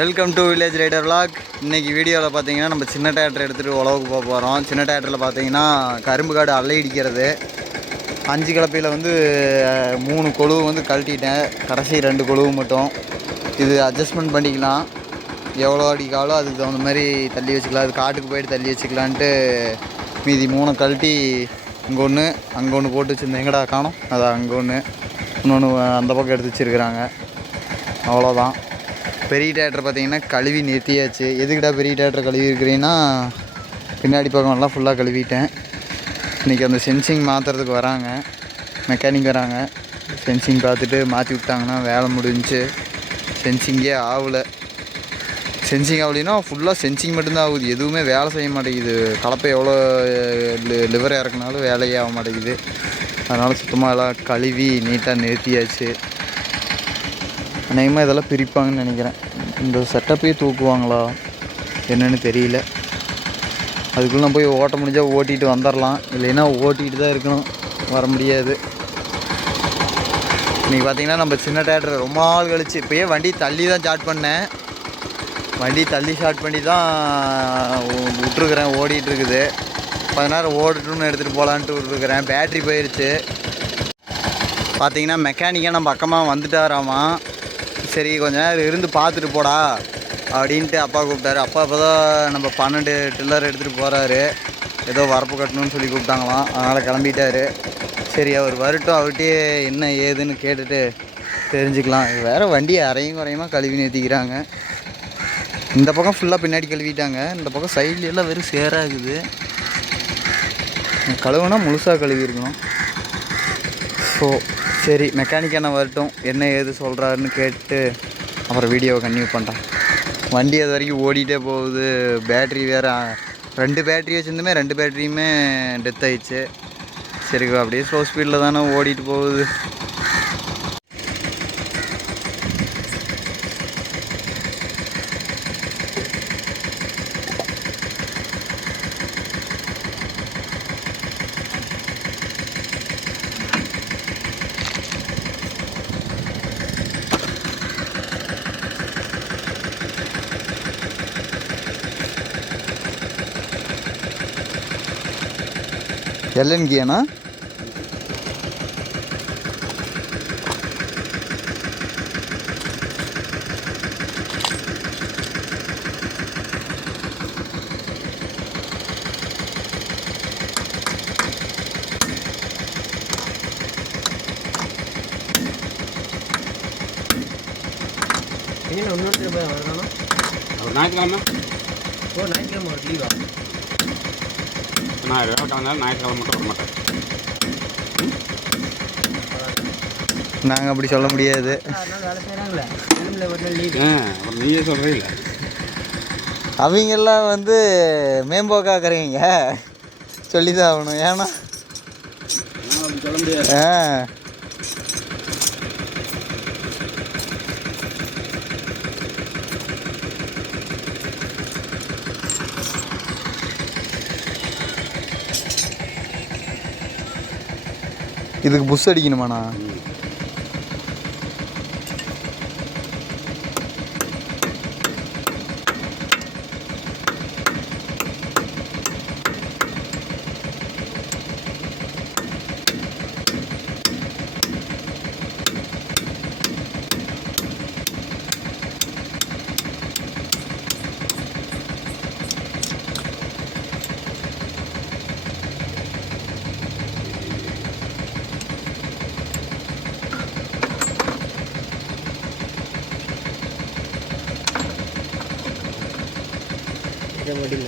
Welcome to village rider vlog இன்றைக்கி வீடியோவில் பார்த்தீங்கன்னா நம்ம சின்ன டேட்டர் எடுத்துகிட்டு உழவுக்கு போக போகிறோம் சின்ன டேட்டரில் பார்த்தீங்கன்னா கரும்பு காடு அள்ளை அஞ்சு கலப்பையில் வந்து மூணு கொழுவு வந்து கழட்டிட்டேன். கடைசி ரெண்டு கொழுவு மட்டும். இது அட்ஜஸ்ட்மெண்ட் பண்ணிக்கலாம். எவ்வளோ அடிக்காலோ அதுக்கு தகுந்த மாதிரி தள்ளி வச்சுக்கலாம். அது காட்டுக்கு போயிட்டு தள்ளி வச்சுக்கலான்ட்டு மீதி மூணு கழட்டி இங்கே ஒன்று அங்கே ஒன்று போட்டு வச்சுருந்தேன். எங்கடா காணும்? அதான் அங்கே ஒன்று இன்னொன்று அந்த பக்கம் எடுத்து வச்சுருக்குறாங்க. அவ்வளோதான் பெரிய தேட்டர் பார்த்தீங்கன்னா கழுவி நிறுத்தியாச்சு. எதுக்கிட்ட பெரிய தேட்டர் கழுவி இருக்கிறீங்கன்னா பின்னாடி பக்கம்லாம் ஃபுல்லாக கழுவிட்டேன். இன்றைக்கி அந்த சென்சிங் மாற்றுறதுக்கு வராங்க. மெக்கானிக் வராங்க. சென்சிங் பார்த்துட்டு மாற்றி விட்டாங்கன்னா வேலை முடிஞ்சு. சென்சிங்கே ஆகலை. சென்சிங் ஆகலைன்னா ஃபுல்லாக சென்சிங் மட்டும்தான் ஆகுது. எதுவுமே வேலை செய்ய மாட்டேங்குது. கலப்பை எவ்வளோ லிவர் இறக்குனாலும் வேலையே ஆக மாட்டேங்குது. அதனால் சுத்தமாக எல்லாம் கழுவி நீட்டாக நிறுத்தியாச்சு. அநேகமாக இதெல்லாம் பிரிப்பாங்கன்னு நினைக்கிறேன். இந்த செட்டப்பையே தூக்குவாங்களா? என்னன்னு தெரியல. அதுக்குள்ளே நான் போய் ஓட்ட முடிஞ்சால் ஓட்டிகிட்டு வந்துடலாம் இல்லைன்னா ஓட்டிகிட்டு தான் இருக்கணும். வர முடியாது. இன்றைக்கி பார்த்திங்கன்னா நம்ம சின்ன டேட்டர் ரொம்ப நாள் கழிச்சு இப்போயே வண்டி தள்ளி தான் ஸ்டார்ட் பண்ணேன். வண்டி தள்ளி ஸ்டார்ட் பண்ணி தான் விட்ருக்குறேன் ஓடிட்டு இருக்குது. கொஞ்ச நேரம் ஓடட்டும்னு எடுத்துகிட்டு போகலான்ட்டு விட்ருக்குறேன் பேட்ரி போயிடுச்சு பார்த்திங்கன்னா மெக்கானிக்காக நம்ம பக்கமாக வந்துட்டாராமா. சரி கொஞ்ச நேரம் இருந்து பார்த்துட்டு போடா அப்படின்ட்டு அப்பா கூப்பிட்டாரு. அப்பா இப்போ தான் நம்ம பன்னெண்டு டில்லர் எடுத்துகிட்டு போகிறாரு ஏதோ வரப்பு கட்டணும்னு சொல்லி கூப்பிட்டாங்களாம். அதனால் கிளம்பிட்டாரு. சரி அவர் வரட்டும். அவர்கிட்டயே என்ன ஏதுன்னு கேட்டுட்டு தெரிஞ்சுக்கலாம். வேறு வண்டியை அரையும் குறையுமா கழுவி நிறுத்திக்கிறாங்க. இந்த பக்கம் ஃபுல்லாக பின்னாடி கழுவிட்டாங்க. இந்த பக்கம் சைட்லெல்லாம் வெறும் சேராகுது கழுவுனா முழுசாக கழுவி இருக்கணும் ஸோ சரி மெக்கானிக் என்ன வரட்டும். என்ன ஏது சொல்கிறாருன்னு கேட்டு அப்புறம் வீடியோவை கன்டினியூ பண்ணுறேன் வண்டி அது வரைக்கும் ஓடிட்டே போகுது. பேட்ரி வேறு ரெண்டு பேட்ரி வச்சுருந்துமே ரெண்டு பேட்டரியுமே டெத் ஆயிடுச்சு. சரி அப்படியே ஸ்லோ ஸ்பீடில் தானே ஓடிட்டு போகுது. எல்என்கியாண்ணா எங்கே இன்னொருத்தர் போய் வரணும் ஒரு ஞாயிற்றுக்கிழமை ஓ ஞாயிற்றுக்கிழமை ஒரு லீவா நான் வேலை கிளந்தாலும் ஞாயிற்றுக்கிழமை மட்டும் வர மாட்டேன் நாங்கள் அப்படி சொல்ல முடியாது. ஆ நீயே சொல்கிறே இல்லை அவங்கெல்லாம் வந்து மேம்போக்காக்குறீங்க. சொல்லி தான் ஆகணும். ஏன்னா சொல்ல முடியாது. ஆ. இதுக்கு புஷ் அடிக்கணுமாண்ணா? இதை மட்டும்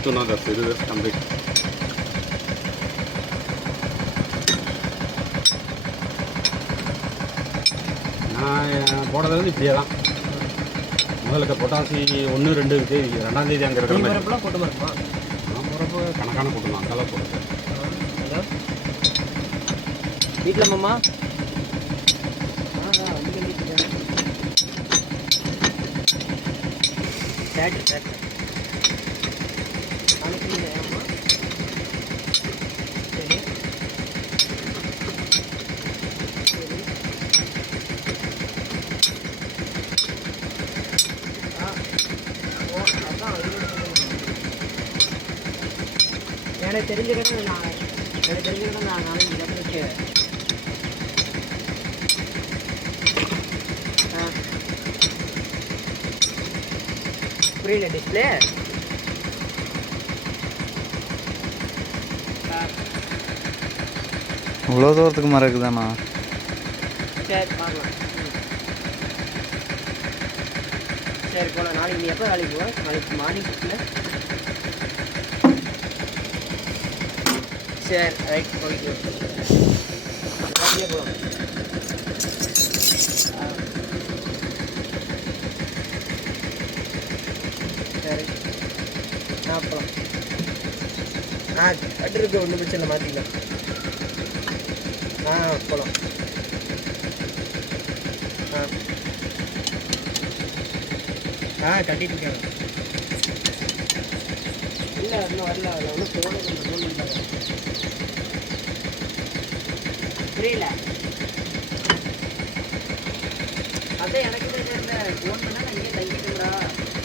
மாற்றிட்டு இருபத்தொன்னாவது வருஷம் இருபது வருஷம் கம்ப்ளீட் நான் வந்து இப்படியே தான் முதல்ல பொட்டாசி ஒன்று ரெண்டு தேதி ரெண்டாம் தேதி அங்கே இருக்கிற மாதிரி. இருக்குமா நான் போகிறப்ப கணக்கான அளவுக்கு போடுறேன். ஹலோ? வீட்டில் மாமா? தேட்டர் தேட்டர் நாளைக்கு அம்மா சரி சரி ஆ ஓ அதான் எனக்கு தெரிஞ்ச நான் எனக்கு தெரிஞ்ச நான் நாலஞ்சு கடை ஆ புரியல டிஸ்பிளே இவ்வளோ தூரத்துக்கு மரம் இருக்குதாண்ணா சரி பார்க்கலாம். சரி போகலாம் நாளைக்கு நீ எப்போ வேலைக்கு போவ? நாளைக்கு மார்னிங் ஷிஃப்ட்டில் சரி ரைட் போகலாம் சரி ஆ போகலாம் ஆ கட்டு இருக்கு ஒன்றும் பிரச்சனை மாற்றிக்கலாம் ஆ போகலாம் ஆ ஆ கட்டிட்டு இருக்காங்க இல்லை இன்னும் வரல. அதில் ஒன்றும் ஃபோனு கொஞ்சம் ஃபோன் பண்ணுறாங்க புரியல. அதான் எனக்கு தெரிஞ்ச ஃபோன் பண்ணால் நான் இங்கே தங்கிட்டுங்களா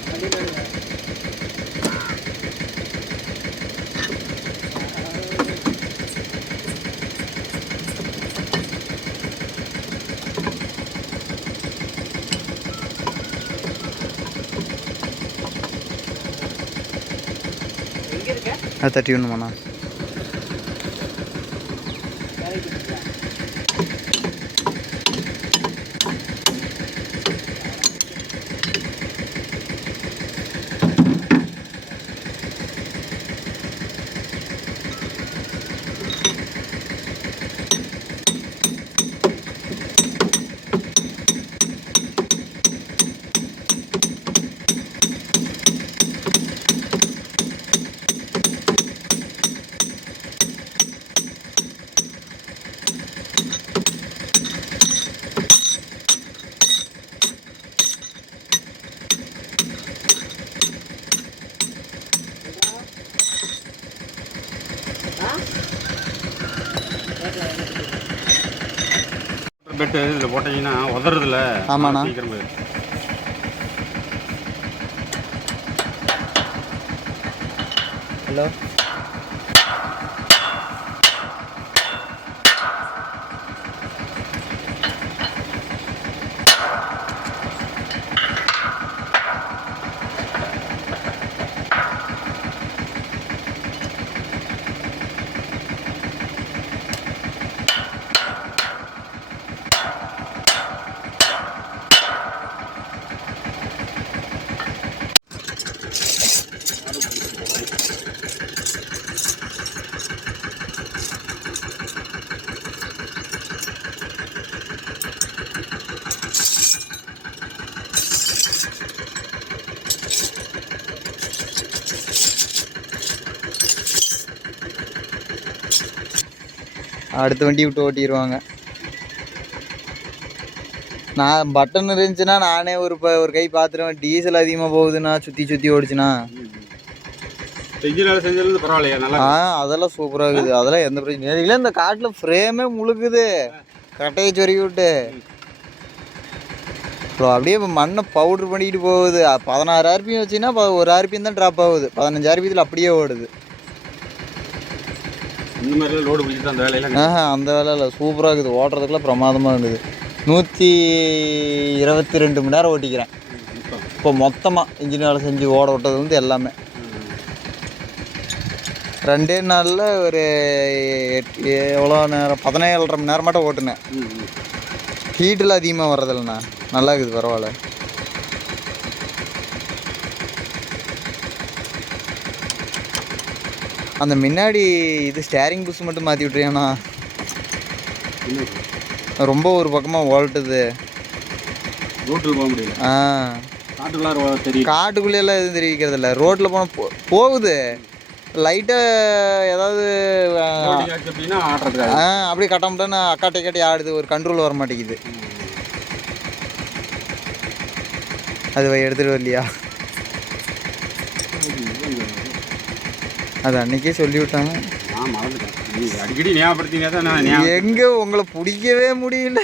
அப்படின்னு தேர்ட்டி இருக்க? அது ஒன்றுமாண்ணா வேலைக்கு போறியா? ஆ பெட்டு இதில் போட்டீங்கன்னா உதறதில்ல ஆமாண்ணா. சீக்கிரம் போயிடும் ஹலோ அடுத்த வண்டி விட்டு ஓட்டிடுவாங்க நான் பட்டன் இருந்துச்சுன்னா நானே ஒரு ப ஒரு கை பார்த்துருவேன் டீசல் அதிகமாக போகுதுண்ணா சுற்றி சுற்றி ஓடிச்சுண்ணா ஆ அதெல்லாம் சூப்பராக இருக்குது. அதெல்லாம் எந்த பிரச்சனையும் இல்லை. இந்த காட்டில் ஃப்ரேமே முழுக்குது கட்டையை சொருகி விட்டு. இப்போ அப்படியே இப்போ மண்ணை பவுட்ரு பண்ணிக்கிட்டு போகுது. பதினாறு ஆர்பிஎம் வச்சுன்னா ஒரு ஆர்பிஎம் தான் ட்ராப் ஆகுது. பதினஞ்சு ஆர்பிஎத்தில் அப்படியே ஓடுது. இந்த மாதிரிலாம் லோடு பிடிச்சிட்டு அந்த வேலையெல்லாம் ஆஹா அந்த வேலை இல்லை சூப்பராக இருக்குது. ஓட்டுறதுக்குலாம் பிரமாதமாக இருக்குது. நூற்றி இருபத்தி ரெண்டு மணி நேரம் ஓட்டிக்கிறேன். இப்போ மொத்தமாக இன்ஜின் வேலை செஞ்சு ஓட விட்டது வந்து எல்லாமே. ரெண்டே நாளில் ஒரு எவ்வளோ நேரம்? பதினேழரை மணி நேரம் மட்டும் ஓட்டுனேன். ஹீட்டில் அதிகமாக வர்றதில்லண்ணா. நல்லா இருக்குது பரவாயில்ல. அந்த முன்னாடி இது ஸ்டேரிங் புஷ் மட்டும் மாற்றி விட்றியாண்ணா ரொம்ப ஒரு பக்கமாக ஓல்ட்டுது. ரோட்டில் போக முடியல. ஆ. காட்டுக்குள்ளேயெல்லாம் எதுவும் தெரிவிக்கிறது இல்லை ரோட்டில் போனால் போ போகுது. லைட்டாக ஏதாவது ஆ, அப்படியே கட்டாமட்டான்னு அக்காட்டை காட்டி ஆடுது. ஒரு கண்ட்ரோல் வர மாட்டேங்குது. அது வை எடுத்துகிட்டு வரலையா? அது அன்னைக்கே சொல்லி விட்டாங்க நான் மறந்துட்டேன். அடிக்கடி ஞாபகப்படுத்தினா தான் நான் ஞாபகம் எங்கே உங்களை பிடிக்கவே முடியல.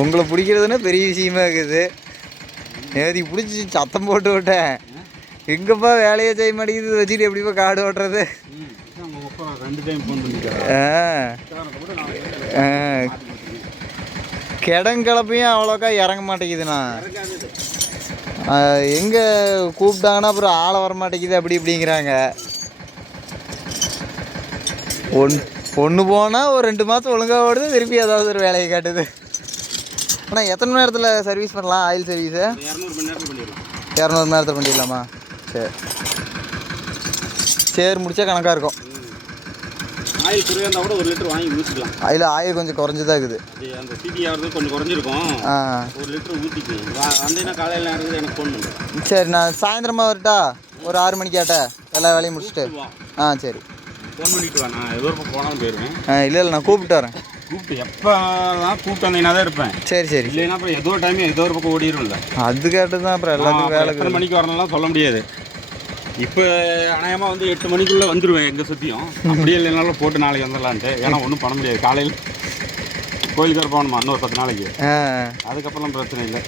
உங்களை பிடிக்கிறதுனா பெரிய விஷயமா இருக்குது. நேதி பிடிச்சி சத்தம் போட்டு விட்டேன். எங்கப்பா வேலையை செய்ய மாட்டேங்குது? வச்சுட்டு எப்படிப்பா காடு ஓட்டுறது? ம், இதான் உங்க அப்பா ரெண்டு டைம் ஃபோன் பண்ணிக்கிறாரு ஆ. கூட நான் ஆ. கிடங்கிளப்பையும் அவ்வளோக்கா இறங்க மாட்டேங்குதுண்ணா. எங்கே கூப்பிட்டாங்கன்னா அப்புறம் ஆளை வர மாட்டேங்குது அப்படி இப்படிங்கிறாங்க. ஒன் ஒன்று போனால் ஒரு ரெண்டு மாதம் ஒழுங்காக ஓடுது திருப்பி ஏதாவது ஒரு வேலையை காட்டுது. அண்ணா எத்தனை மணி நேரத்தில் சர்வீஸ் பண்ணலாம் ஆயில் சர்வீஸு இரநூறு மணி நேரத்தில் பண்ணிடலாமா. சரி. சரி முடிச்சா கணக்காக இருக்கும். ஆயில் குறையாக இருந்தால் கூட ஒரு லிட்டர் வாங்கி ஊற்றிக்கலாம் அதில் ஆயில் கொஞ்சம் குறைஞ்சதா இருக்குது. அது அந்த சிடி ஆகிறது கொஞ்சம் குறைஞ்சிருக்கும். ஆ. ஒரு லிட்டர் ஊற்றிக்கலாம் வந்தீங்கன்னா காலையில் நேரத்தில் எனக்கு ஃபோன் பண்ணுறேன் சரி நான் சாயந்தரமா வரட்டா? ஒரு ஆறு மணிக்கு ஆட்ட? எல்லா வேலையும் முடிச்சுட்டு? ஆ சரி. ஃபோன் பண்ணிட்டு வா நான் ஏதோ ஒரு போனாலும் போயிடுவேன் ஆ இல்லை இல்லை நான் கூப்பிட்டு வரேன். கூப்பிட்டு எப்போலாம் கூப்பிட்டு வந்தீங்கன்னா தான் இருப்பேன். சரி சரி. இல்லைன்னா அப்புறம் ஏதோ டைம் ஏதோ ஒரு பக்கம் ஓடிடும்ல அது கேட்டு தான் அப்புறம் எல்லாத்துக்கும் வேலை எத்தனை மணிக்கு வரணும்லாம் சொல்ல முடியாது. இப்போ அநேகமாக வந்து எட்டு மணிக்குள்ளே வந்துடுவேன் எங்கே சுற்றியும் அப்படியே இல்லைனாலும் போட்டு நாளைக்கு வந்துடலான்ட்டு. ஏன்னா ஒன்றும் பண்ண முடியாது. காலையில் கோயிலுக்கு போகணுமா? இன்னொரு பத்து நாளைக்கு. அதுக்கப்புறம் பிரச்சனை இல்லை.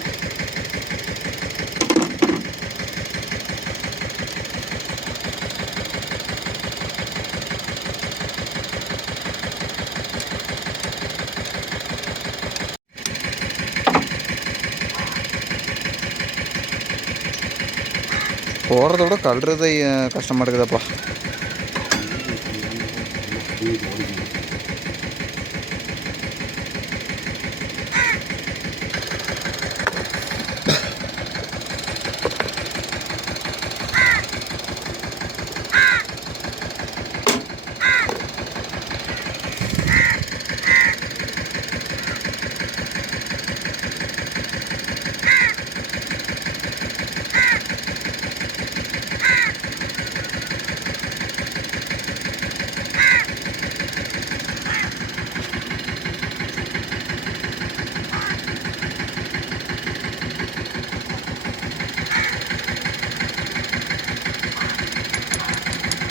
போகிறத விட கல்றது கஷ்டமாக கஷ்டமா இருக்குதப்பா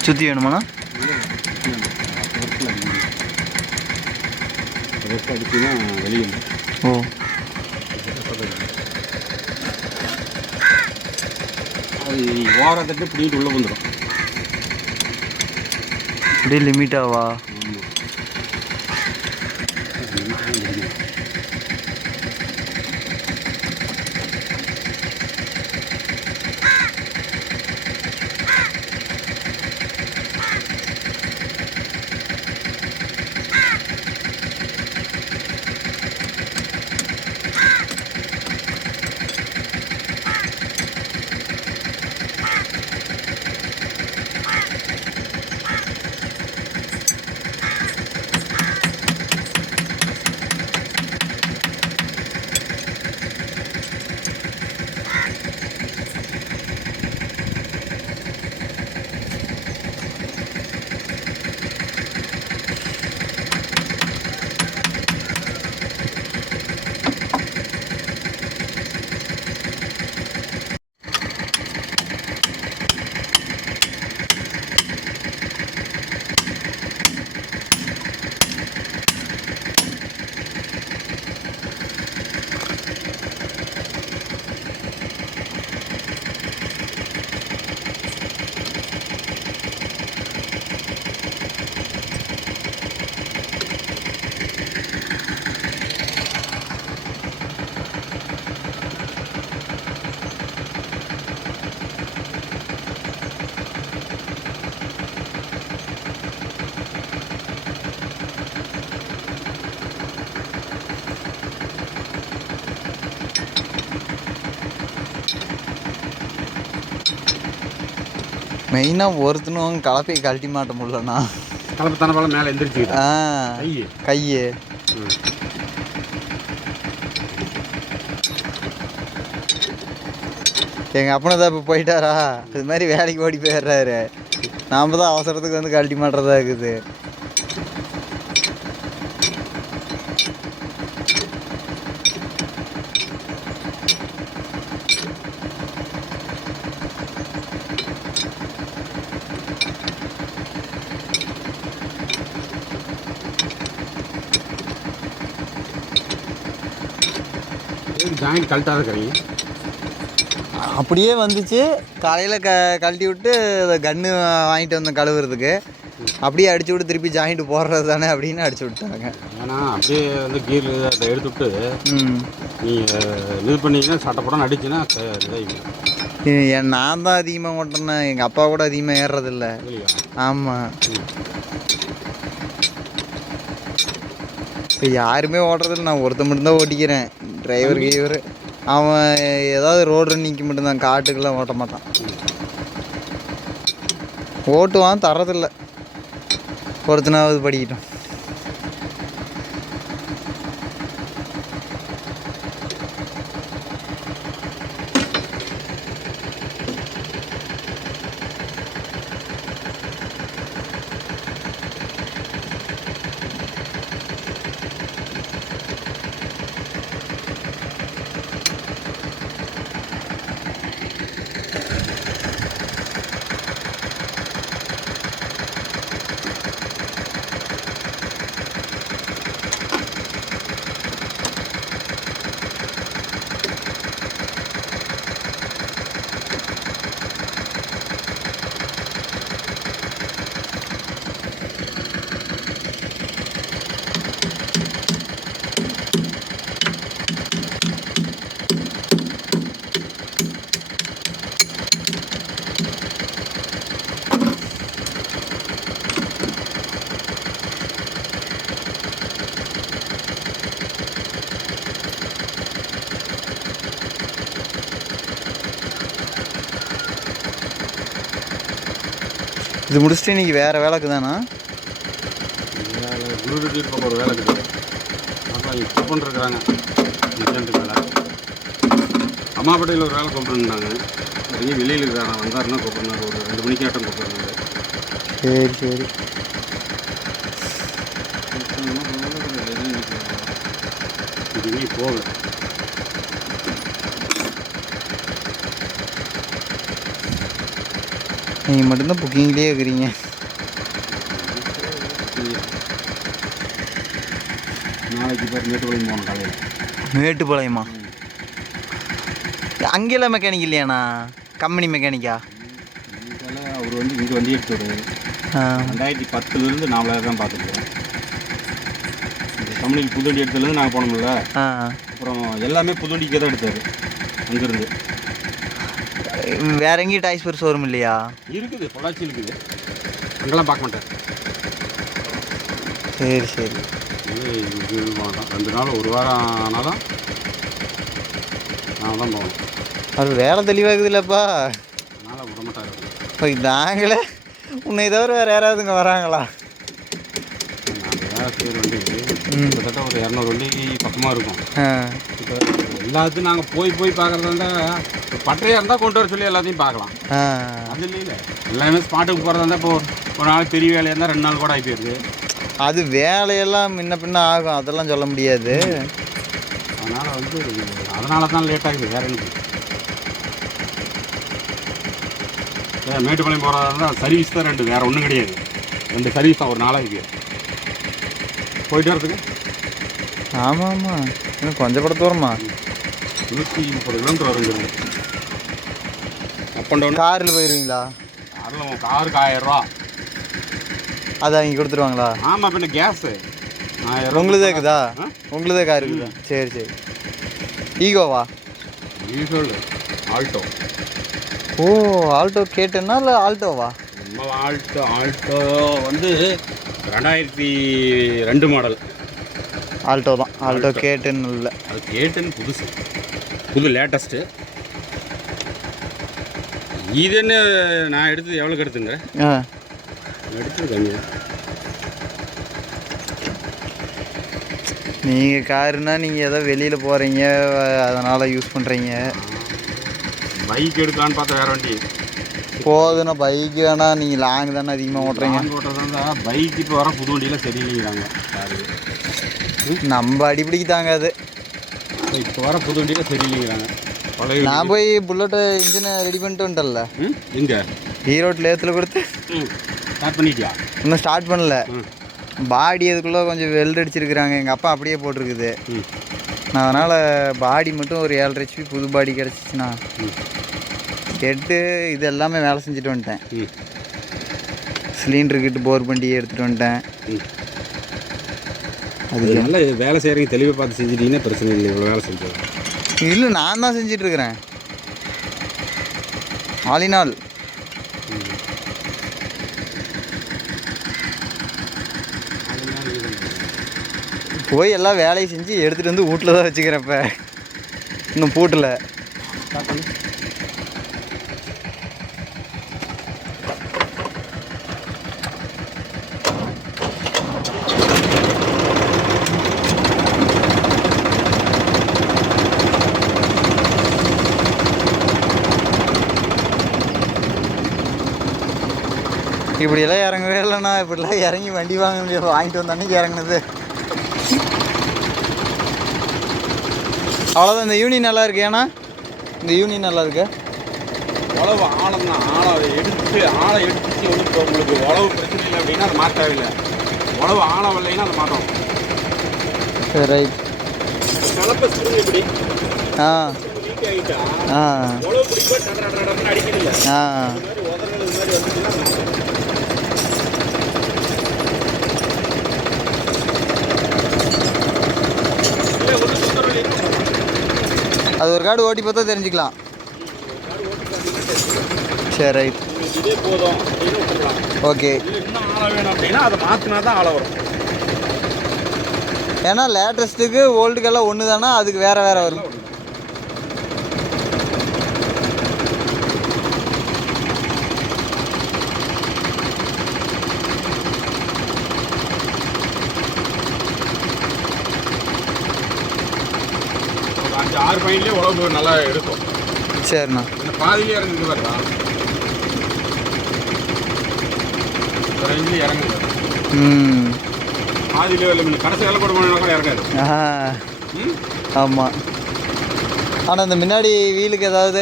சுற்றி வேணுமாண்ணா? ஓ. அது ஓரத்துட்டு பிடிக்கிட்டு உள்ளே வந்துடும் அப்படியே லிமிட்டாவா மெயினாக ஒருத்தனும் கலப்பையை கழட்டி மாட்ட முடியலண்ணா. கலப்பு தனப்பால மேலே எந்திரிச்சுக்கிட்டேன் ஆ. கையே. எங்கள் அப்பனை தான் இப்போ போயிட்டாரா? இது மாதிரி வேலைக்கு ஓடி போயிடுறாரு. நாம் தான் அவசரத்துக்கு வந்து கழட்டி மாட்டுறதா இருக்குது. ஜாயிண்ட் கழட்டாத கறி. அப்படியே வந்துச்சு. காலையில் க கழட்டி விட்டு கன்று வாங்கிட்டு வந்தேன் கழுவுறதுக்கு. அப்படியே அடிச்சு விட்டு திருப்பி ஜாயிண்ட் போடுறது தானே அப்படின்னு அடிச்சு விட்டாங்க. ஏன்னா அப்படியே வந்து கீர் அதை எடுத்துவிட்டு ம். நீங்கள் இது பண்ணீங்கன்னா சட்டப்படம் அடிச்சுன்னா நான் தான் அதிகமாக ஓட்டுறேன் எங்கள் அப்பா கூட அதிகமாக ஏறுறதில்ல. ஆமாம். இப்போ யாருமே ஓட்டுறதில்ல நான் ஒருத்த மட்டும்தான் ஓட்டிக்கிறேன். டிரைவர் கீவர் அவன் ஏதாவது ரோடு ரன்னிங்க்கு மட்டும்தான் காட்டுக்கெல்லாம் ஓட்ட மாட்டான். ஓட்டுவான் தரதில்ல ஒருத்தனாவது படிக்கிட்டோம். இது முடிச்சுட்டு இன்னைக்கு வேறு வேலைக்கு தானா? குரு பக்கம் ஒரு வேலை இருக்குது அப்புறம் இப்போ பண்ணிருக்காங்க மெக்கானிக் வேலை. அம்மாப்பேட்டையில் ஒரு வேலை கூப்பிட்டுருந்தாங்க நிறைய வெளியில் இருக்காங்க வந்தாருன்னா கூப்பிடுறாரு. ஒரு ரெண்டு மணிக்கு ஆட்டம் கூப்பிடுறாரு. சரி சரி. எங்கேயும் போகல. நீங்கள் மட்டும்தான் புக்கிங்லேயே இருக்கிறீங்க. நாளைக்கு பேர் மேட்டுப்பாளையம் போகணும் காலையில். மேட்டுப்பாளையமா? அங்கெல்லாம் மெக்கானிக் இல்லையாண்ணா? கம்பெனி மெக்கானிக்கா அவர் வந்து இங்கே வண்டி எடுத்து விடுறாரு ஆ. ரெண்டாயிரத்தி பத்துலேருந்து நாலாயிரம் தான் பார்த்துருக்கேன் இந்த கம்பெனிக்கு புது வண்டி எடுத்ததுலேருந்து நாங்கள் போனோம்ல. அப்புறம் எல்லாமே புது வண்டிக்கே தான் எடுத்தார். அங்கேருந்து. வேற எங்கேயும் டாய்ஸ் பெருசு வரும் இல்லையா? இருக்குது பொள்ளாச்சி இருக்குது. அங்கெல்லாம் பார்க்க மாட்டேன். சரி சரி. இது மாட்டோம் ரெண்டு நாள் ஒரு வாரம் ஆனாலும் நான் தான் போகணும். அது வேலை தெளிவாகுது இல்லைப்பா அதனால் விட மாட்டார் இப்போ நாங்களே உன்னை தவிர வேறு யாராவதுங்க வராங்களா? நாங்கள் வேலை செய்கிற வண்டி கிட்டத்தட்ட ஒரு இரநூறு வண்டி பக்கமாக இருக்கும். எல்லாத்தையும் நாங்கள் போய் போய் பார்க்குறதா இருந்தால் பட்டறையாக இருந்தால் கொண்டு வர சொல்லி எல்லாத்தையும் பார்க்கலாம். அது இல்லை எல்லாமே ஸ்பாட்டுக்கு போகிறதா இருந்தால் இப்போ ஒரு நாள் பெரிய வேலையாக இருந்தால் ரெண்டு நாள் கூட ஆகி போயிருது அது வேலையெல்லாம் முன்ன பின்ன ஆகும் அதெல்லாம் சொல்ல முடியாது. அதனால் வந்து அதனால தான் லேட் ஆகுது வேற எனக்கு மேட்டுப்பாளையம் போகிறதா இருந்தால் சர்வீஸ் தான் ரெண்டு வேறு ஒன்றும் கிடையாது. ரெண்டு சர்வீஸ் தான் ஒரு நாளைக்கு போயிட்டு வரதுக்கு? ஆமாம் ஆமாம் இன்னும் கொஞ்சம் பட தூரமா நூற்றி முப்பது கிலோமீட்டர் வருங்கிறது அப் அண்ட் டவுன் காரில் போயிடுவீங்களா அதில் காருக்கு ஆயிரம் ரூபா அதை அவங்க கொடுத்துருவாங்களா? ஆமாம் பின்ன கேஸு ஆயிரம் உங்களுதே இருக்குதா? ஆ? உங்களுதே கார் இருக்குதா? சரி சரி. ஈகோவா? Usual Alto. ஓ ஆல்டோ கேட்டேன்னா இல்லை ஆல்டோவா? நம்ம ஆல்டோ ஆல்டோ வந்து ரெண்டாயிரத்தி ரெண்டு மாடல். ஆல்டோ தான் ஆல்டோ. கேட்டுன்னு இல்லை. அது கேட்டுன்னு புதுசு. புது லேட்டஸ்ட்டு இது என்ன நான் எடுத்தது எவ்வளோக்கு எடுத்துங்க எடுத்தது கம்மி. நீங்கள் காருன்னா நீங்கள் ஏதோ வெளியில் போகிறீங்க அதனால் யூஸ் பண்ணுறீங்க பைக் எடுக்கலான்னு பார்த்தா வேற வண்டி. போதுண்ணா பைக் வேணால் நீங்கள் லாங் தானே அதிகமாக ஓட்டுறீங்க. ஓட்டுறதா பைக் இப்போ வர புது வண்டியில் சரியில்லைங்கிறாங்க நம்ம அடிப்படிக்கு தாங்காது இப்போ வர புது வண்டியில் சரியில்லைங்கிறாங்க பழைய நான் போய் புல்லட்டு இன்ஜினை ரெடி பண்ணிட்டு வந்துட்டேன்ல. ம்? எங்கே? ஈரோட்டில் ஏற்றுல கொடுத்து. ம். ஸ்டார்ட் பண்ணிட்டியா? இன்னும் ஸ்டார்ட் பண்ணல. ம். பாடி அதுக்குள்ளே கொஞ்சம் வெல்ட் அடிச்சிருக்கிறாங்க. எங்கள் அப்பா அப்படியே போட்டிருக்குது. ம். நான் அதனால் பாடி மட்டும் ஒரு ஏழரை ஹெச்பி புது பாடி கிடச்சிச்சிண்ணா ம். கேட்டு இது எல்லாமே வேலை செஞ்சுட்டு வந்துட்டேன். ம். சிலிண்டர் கிட்டு போர் பண்ணி எடுத்துகிட்டு வந்துட்டேன். ம். அது நல்ல வேலை செய்கிறீங்க தெளிவாக பார்த்து செஞ்சுட்டீங்கன்னா பிரச்சனை இல்லை. இவ்வளோ வேலை செஞ்சது இல்லை நான் தான் செஞ்சிட்டு இருக்கிறேன் ஆலினால் போய் எல்லாம் வேலையை செஞ்சு எடுத்துகிட்டு வந்து வீட்டில் தான் வச்சுக்கிறேன் இப்போ. இன்னும் பூட்டில். இப்படியெல்லாம் இறங்கவே இல்லைண்ணா. இப்படிலாம் இறங்கி வண்டி வாங்க முடியாது. வாங்கிட்டு வந்த அன்னைக்கு இறங்குனது. அவ்வளோதான் இந்த யூனி நல்லா இருக்கு. ஏன்னா இந்த யூனி நல்லா இருக்கு. உழவு ஆழம் தான் ஆழம் எடுத்து ஆழம் எடுத்து வந்து உங்களுக்கு உழவு பிரச்சனை இல்லை அப்படின்னா அதை மாற்ற தேவையில்லை உழவு ஆழம் இல்லைன்னா அதை மாற்றணும் சரி ரைட் கலப்பை ஆ. ஆ. உழவு பிடிப்போ அடிக்கல ஆ. மாதிரி வந்துச்சுன்னா இல்லை ஒன்றும் தொந்தரவு இல்லை அது ஒரு காடு ஓட்டி பார்த்தா தெரிஞ்சுக்கலாம். சரி ரைட் இதே போதும் ஓகே. இன்னும் ஆள வேணும் அப்படின்னா அதை மாற்றினா தான் ஆள வரும் ஏன்னா லேட்டஸ்ட்டுக்கு ஓல்டுக்கெல்லாம் ஒன்று தானே அதுக்கு வேறு வேறு வரும் ஒரு அஞ்சு ஆறு பாயிண்ட்லேயே உழவு நல்லா எடுக்கும் சரிண்ணா. இந்த பாதியிலே இறங்குது இந்த ரேஞ்சில் இறங்குது. ம். பாதியிலே இல்லை கடைசி வேலை போனா கூட இறங்காது. ஆமாம் ஆனால் இந்த முன்னாடி வீலுக்கு ஏதாவது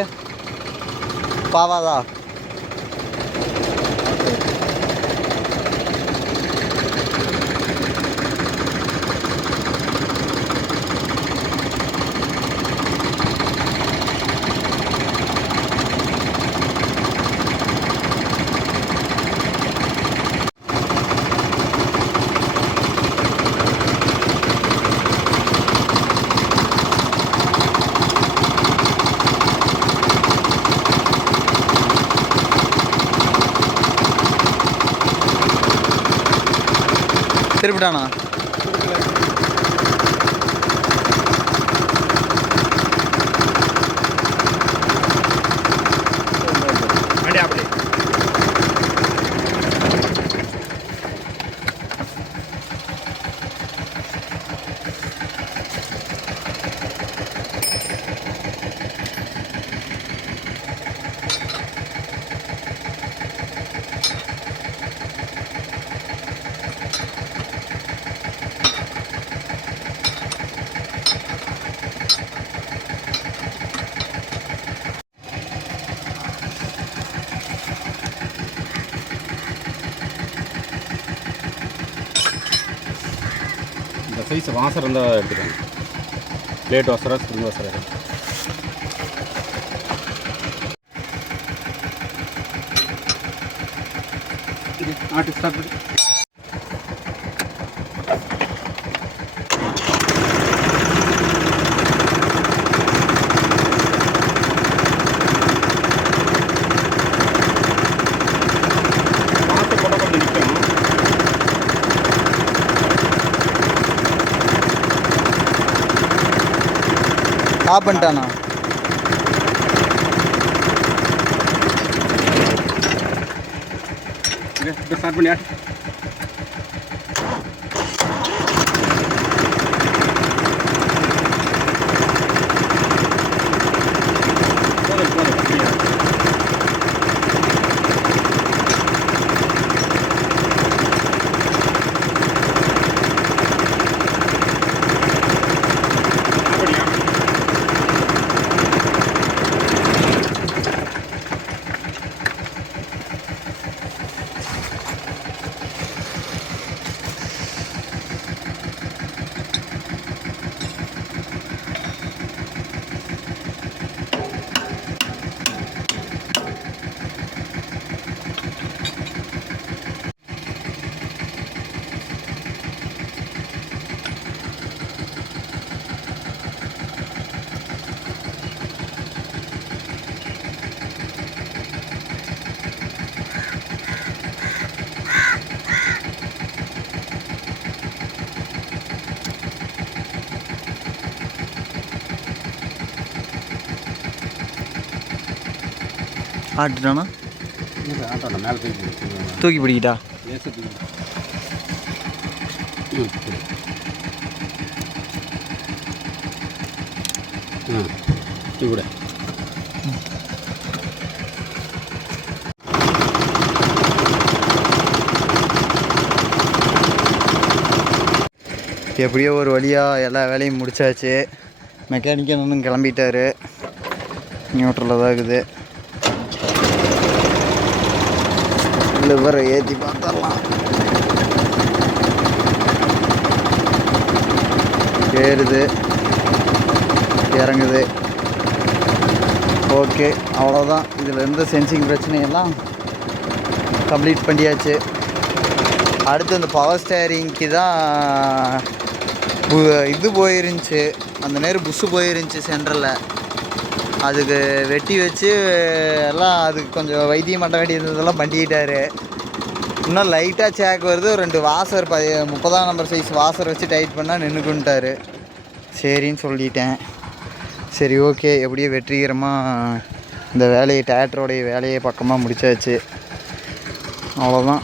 பாவாதா? வந்துட்டானா சைஸ் வாசர் இருந்தால் எடுத்துக்கோங்க பிளேட் வாசரா ஸ்ப்ரிங் வாசரா ஆட்டு ஸ்டார்ட் ஆஃப் பண்ணிட்டானா? ஸ்டார்ட் பண்ணியா? ஆட்டுட்டானா? தூக்கி போடு. தூக்கி பிடிக்கிட்டா? விடு. எப்படியோ ஒரு வழியாக எல்லா வேலையும் முடிச்சாச்சு. மெக்கானிக்கல் இன்னும் கிளம்பிட்டாரு. நியூட்ரலில் தான் இருக்குது. லிவரை ஏற்றி பார்த்துடலாம் ஏறுது இறங்குது ஓகே அவ்வளோதான் இதில் இருந்த சென்சிங் பிரச்சனையெல்லாம் கம்ப்ளீட் பண்ணியாச்சு அடுத்து இந்த பவர் ஸ்டேரிங்க்கு தான் பு- இது போயிருந்துச்சு அந்த நேரம் புஷ்ஷு போயிருந்துச்சு சென்டரில் அதுக்கு வெட்டி வச்சு எல்லாம் அதுக்கு கொஞ்சம் வைத்தியம் பண்ண வேண்டியதெல்லாம் பண்ணிக்கிட்டாரு. இன்னும் லைட்டாக சேக் வருது. ஒரு ரெண்டு வாசர் ப முப்பதாம் நம்பர் சைஸ் வாசர் வச்சு டைட் பண்ணால் நின்றுக்குன்ட்டாரு சரின்னு சொல்லிட்டேன். சரி ஓகே எப்படியோ வெற்றிகரமாக இந்த வேலையை டேட்டரோடைய வேலையை பக்கமாக முடித்தாச்சு அவ்வளோதான்